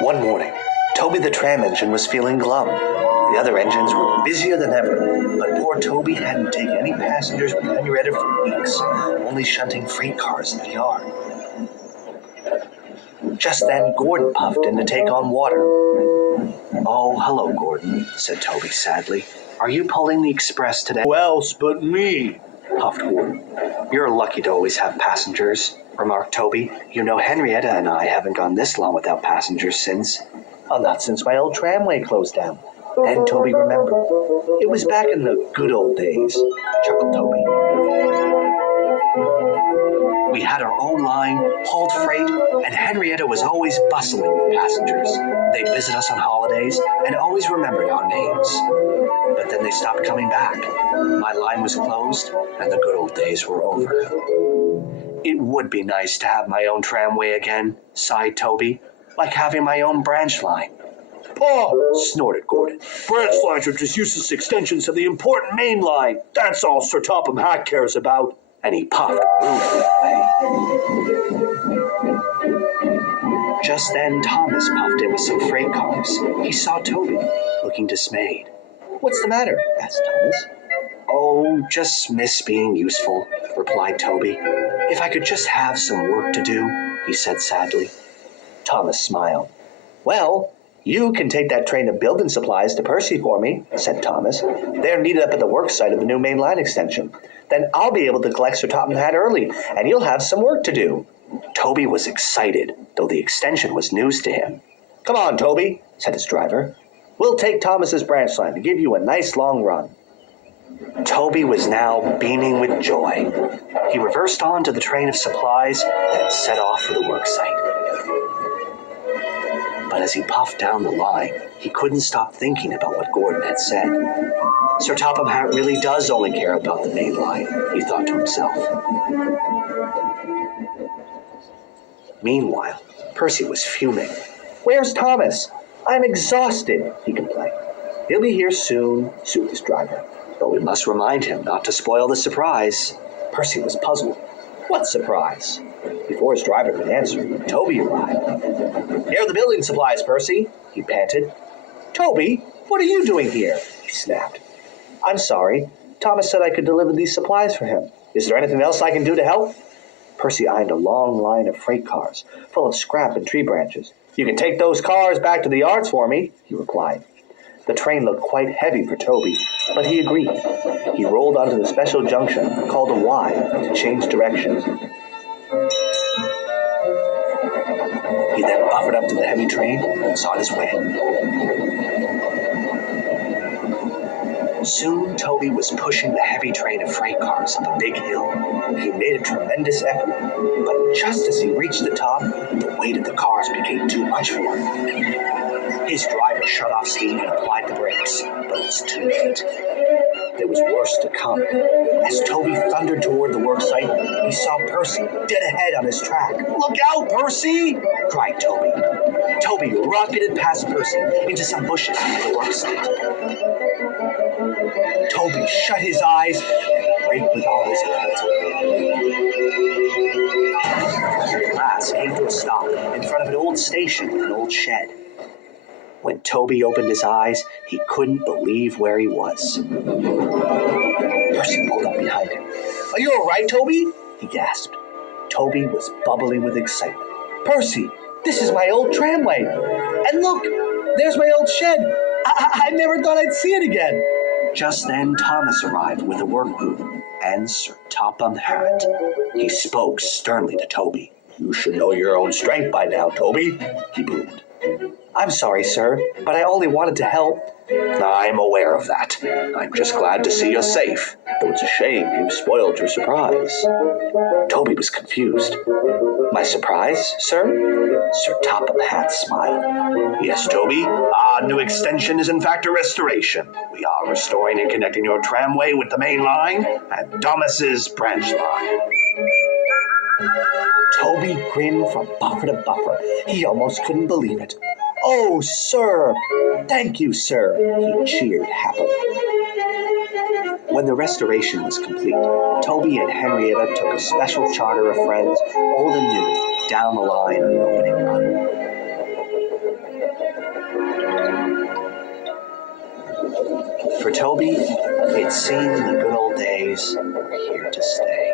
One morning, Toby the tram engine was feeling glum. The other engines were busier than ever, but poor Toby hadn't taken any passengers with Henrietta for weeks, only shunting freight cars in the yard. Just then, Gordon puffed in to take on water. "Oh, hello, Gordon," said Toby sadly. "Are you pulling the express today?" "Who else but me?" puffed Gordon. "You're lucky to always have passengers," remarked Toby. "You know Henrietta and I haven't gone this long without passengers since." "Oh, not since my old tramway closed down." Then Toby remembered. "It was back in the good old days," chuckled Toby. "We had our own line, hauled freight, and Henrietta was always bustling with passengers. They'd visit us on holidays and always remembered our names. But then they stopped coming back. My line was closed, and the good old days were over." "It would be nice to have my own tramway again," sighed Toby, "like having my own branch line." "Oh!" snorted Gordon. "Branch lines are just useless extensions of the important main line. That's all Sir Topham Hatt cares about." And he puffed rudely away. Just then, Thomas puffed in with some freight cars. He saw Toby, looking dismayed. "What's the matter?" asked Thomas. "Oh, just miss being useful," replied Toby. "If I could just have some work to do," he said sadly. Thomas smiled. "Well, you can take that train of building supplies to Percy for me," said Thomas. "They're needed up at the work site of the new main line extension. Then I'll be able to collect Sir Topham Hatt early, and you'll have some work to do." Toby was excited, though the extension was news to him. "Come on, Toby," said his driver. "We'll take Thomas's branch line to give you a nice long run." Toby was now beaming with joy. He reversed on to the train of supplies and set off for the work site. But as he puffed down the line, he couldn't stop thinking about what Gordon had said. Sir Topham Hatt really does only care about the main line, he thought to himself. Meanwhile, Percy was fuming. "Where's Thomas? I'm exhausted," he complained. "He'll be here soon," soothed his driver. "But we must remind him not to spoil the surprise." Percy was puzzled. "What surprise?" Before his driver could answer, Toby arrived. "Here are the building supplies, Percy," he panted. "Toby, what are you doing here?" he snapped. "I'm sorry. Thomas said I could deliver these supplies for him. Is there anything else I can do to help?" Percy eyed a long line of freight cars, full of scrap and tree branches. "You can take those cars back to the yards for me," he replied. The train looked quite heavy for Toby, but he agreed. He rolled onto the special junction, called a Y, to change directions. He then buffered up to the heavy train and was on his way. Soon Toby was pushing the heavy train of freight cars up a big hill. He made a tremendous effort, but just as he reached the top, the weight of the cars became too much for him. His driver shut off steam and applied the brakes, but it was too late. There was worse to come. As Toby thundered toward the worksite, he saw Percy dead ahead on his track. "Look out, Percy!" cried Toby. Toby rocketed past Percy into some bushes at the worksite. Toby shut his eyes and braked with all his might. The class came to a stop in front of an old station with an old shed. When Toby opened his eyes, he couldn't believe where he was. Percy pulled up behind him. "Are you all right, Toby?" he gasped. Toby was bubbling with excitement. "Percy, this is my old tramway. And look, there's my old shed. I never thought I'd see it again." Just then, Thomas arrived with a work group and Sir Topham Hatt. He spoke sternly to Toby. "You should know your own strength by now, Toby," he boomed. "I'm sorry, sir, but I only wanted to help." "I'm aware of that. I'm just glad to see you're safe, though it's a shame you spoiled your surprise." Toby was confused. "My surprise, sir?" Sir Topham Hatt smiled. "Yes, Toby. Our new extension is in fact a restoration. We are restoring and connecting your tramway with the main line and Thomas's branch line." Toby grinned from buffer to buffer. He almost couldn't believe it. "Oh, sir! Thank you, sir!" he cheered happily. When the restoration was complete, Toby and Henrietta took a special charter of friends, old and new, down the line on an opening run. For Toby, it seemed the good old days were here to stay.